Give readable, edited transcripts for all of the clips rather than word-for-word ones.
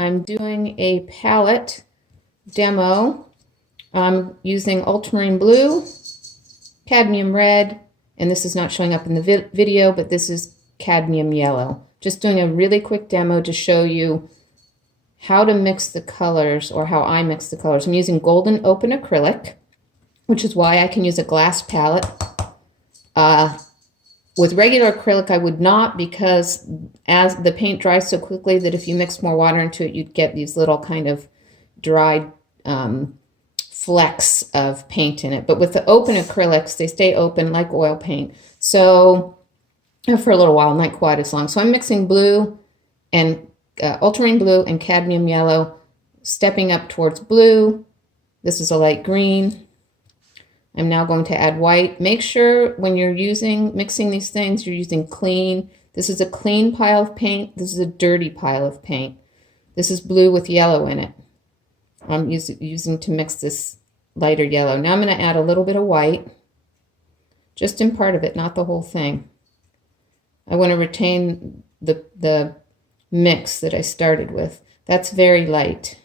I'm doing a palette demo. I'm using ultramarine blue, cadmium red, and this is not showing up in the video, but this is cadmium yellow. Just doing a really quick demo to show you how to mix the colors, or how I mix the colors. I'm using golden open acrylic, which is why I can use a glass palette. With regular acrylic, I would not, because as the paint dries so quickly that if you mix more water into it, you'd get these little kind of dried flecks of paint in it. But with the open acrylics, they stay open like oil paint. So for a little while, not quite as long. So I'm mixing blue and ultramarine blue and cadmium yellow, stepping up towards blue. This is a light green. I'm now going to add white. Make sure when you're mixing these things, you're using clean. This is a clean pile of paint. This is a dirty pile of paint. This is blue with yellow in it. I'm using to mix this lighter yellow. Now I'm going to add a little bit of white, just in part of it, not the whole thing. I want to retain the mix that I started with. That's very light.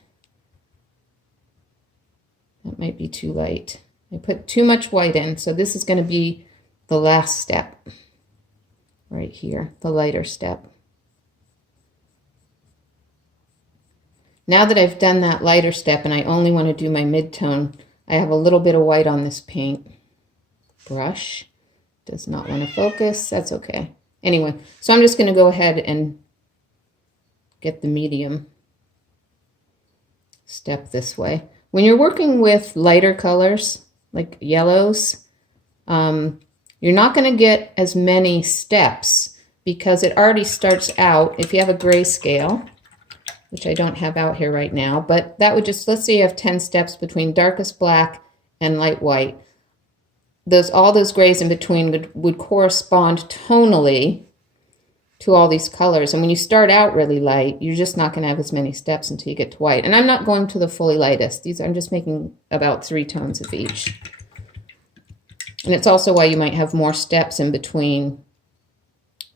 That might be too light. I put too much white in, so this is going to be the last step right here, the lighter step. Now that I've done that lighter step and I only want to do my mid-tone, I have a little bit of white on this paint brush. Does not want to focus. That's okay. Anyway, so I'm just going to go ahead and get the medium step this way. When you're working with lighter colors, like yellows, you're not going to get as many steps because it already starts out, if you have a grayscale, which I don't have out here right now, but that would just, let's say you have 10 steps between darkest black and light white. All those grays in between would correspond tonally to all these colors. And when you start out really light, you're just not going to have as many steps until you get to white. And I'm not going to the fully lightest. I'm just making about 3 tones of each. And it's also why you might have more steps in between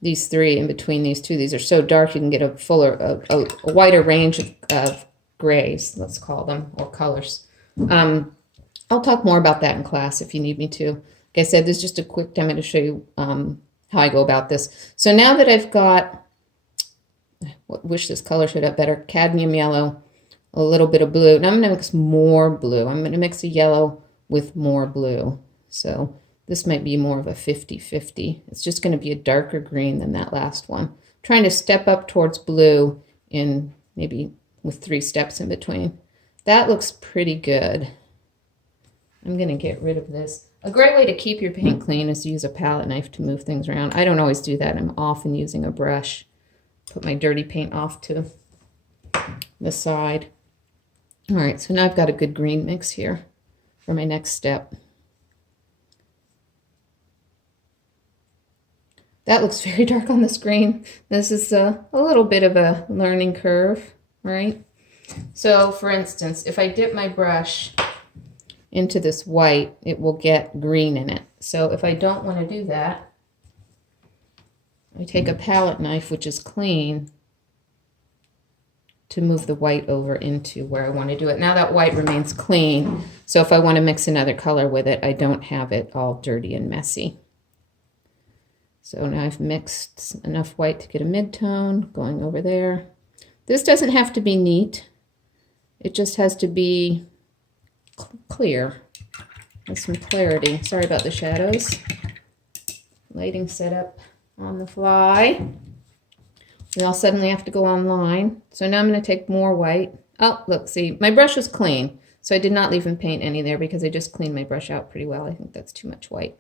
these 3, in between these 2. These are so dark you can get a wider range of grays, let's call them, or colors. I'll talk more about that in class if you need me to. Like I said, this is just a quick demo to show you how I go about this. So now that I've got, I wish this color showed up better, cadmium yellow, a little bit of blue. Now I'm going to mix more blue. I'm going to mix a yellow with more blue. So this might be more of a 50-50. It's just going to be a darker green than that last one. I'm trying to step up towards blue in maybe with 3 steps in between. That looks pretty good. I'm going to get rid of this. A great way to keep your paint clean is to use a palette knife to move things around. I don't always do that. I'm often using a brush. Put my dirty paint off to the side. All right, so now I've got a good green mix here for my next step. That looks very dark on the screen. This is a little bit of a learning curve, right? So for instance, if I dip my brush into this white, it will get green in it. So if I don't want to do that, I take a palette knife, which is clean, to move the white over into where I want to do it. Now that white remains clean, so if I want to mix another color with it, I don't have it all dirty and messy. So now I've mixed enough white to get a mid-tone going over there. This doesn't have to be neat. It just has to be clear, with some clarity. Sorry about the shadows. Lighting setup on the fly. We all suddenly have to go online. So now I'm going to take more white. Oh, look, see, my brush was clean. So I did not leave and paint any there because I just cleaned my brush out pretty well. I think that's too much white.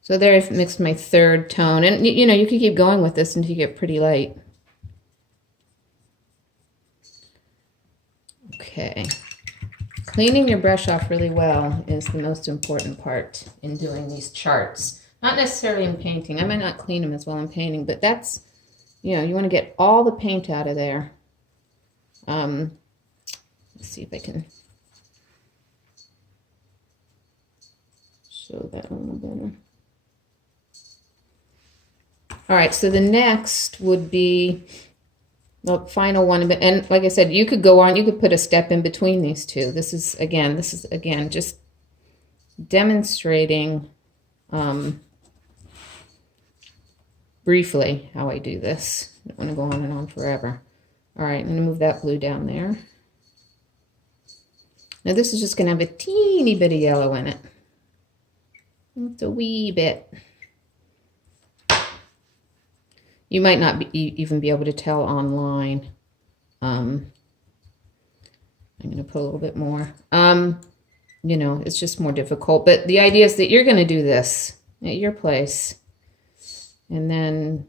So there I've mixed my 3rd tone. And you know, you could keep going with this until you get pretty light. Okay. Cleaning your brush off really well is the most important part in doing these charts. Not necessarily in painting. I might not clean them as well in painting, but that's, you know, you want to get all the paint out of there. Let's see if I can show that a little better. All right, so the next would be the final one. And like I said, you could go on, you could put a step in between these two. This is again just demonstrating briefly how I do this. I don't want to go on and on forever. All right, I'm going to move that blue down there. Now this is just going to have a teeny bit of yellow in it. Just a wee bit. You might not even be able to tell online. I'm going to put a little bit more. You know, it's just more difficult. But the idea is that you're going to do this at your place. And then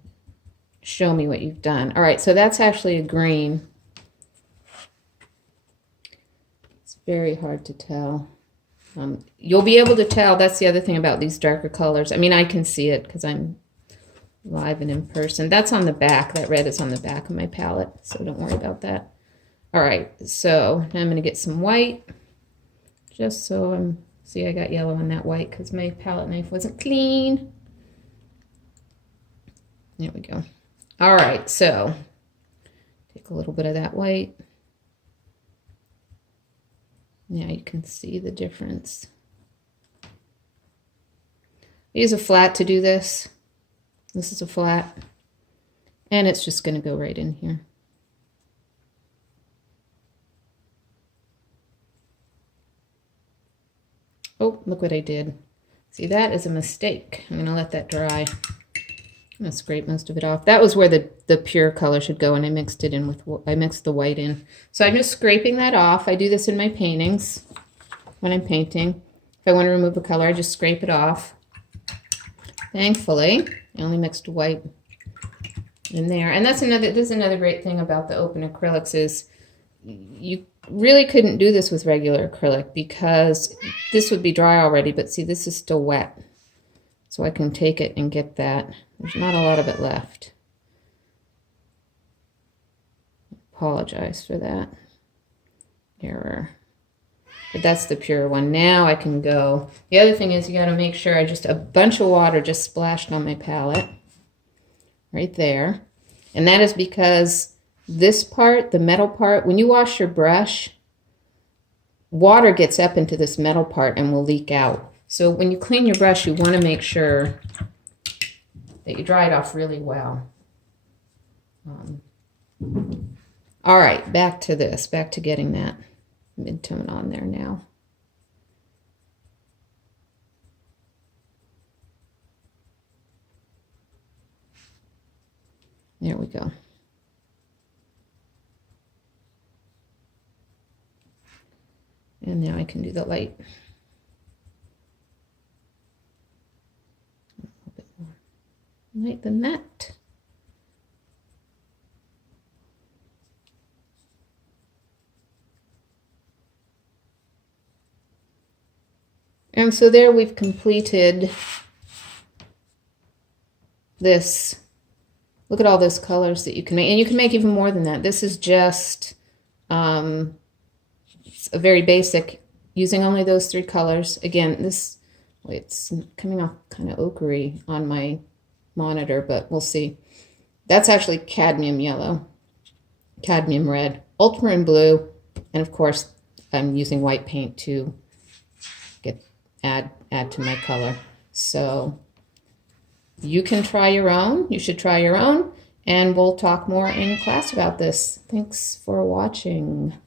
show me what you've done. All right, so that's actually a green. It's very hard to tell. You'll be able to tell. That's the other thing about these darker colors. I mean, I can see it because I'm live and in person. That's on the back. That red is on the back of my palette, so don't worry about that. All right, so now I'm going to get some white. Just so I'm, see, I got yellow in that white because my palette knife wasn't clean. There we go. All right, so take a little bit of that white. Now you can see the difference. I use a flat to do this. This is a flat. And it's just going to go right in here. Oh, look what I did. See, that is a mistake. I'm going to let that dry. I'm going to scrape most of it off. That was where the pure color should go, and I mixed it in with, I mixed the white in. So I'm just scraping that off. I do this in my paintings when I'm painting. If I want to remove a color, I just scrape it off. Thankfully, I only mixed white in there. And that's another, this is another great thing about the Open Acrylics is you really couldn't do this with regular acrylic because this would be dry already, but see, this is still wet. So I can take it and get that. There's not a lot of it left. Apologize for that error. But that's the pure one. Now I can go. The other thing is you got to make sure I just, a bunch of water just splashed on my palette. Right there. And that is because this part, the metal part, when you wash your brush, water gets up into this metal part and will leak out. So when you clean your brush, you want to make sure that you dry it off really well. All right, back to this, back to getting that mid-tone on there now. There we go. And now I can do the light. A little bit more light than that. And so there we've completed this. Look at all those colors that you can make. And you can make even more than that. This is just it's a very basic, using only those 3 colors. Again, this, it's coming off kind of ochre-y on my monitor, but we'll see. That's actually cadmium yellow, cadmium red, ultramarine blue, and of course I'm using white paint to add to my color. So you can try your own. You should try your own, and we'll talk more in class about this. Thanks for watching.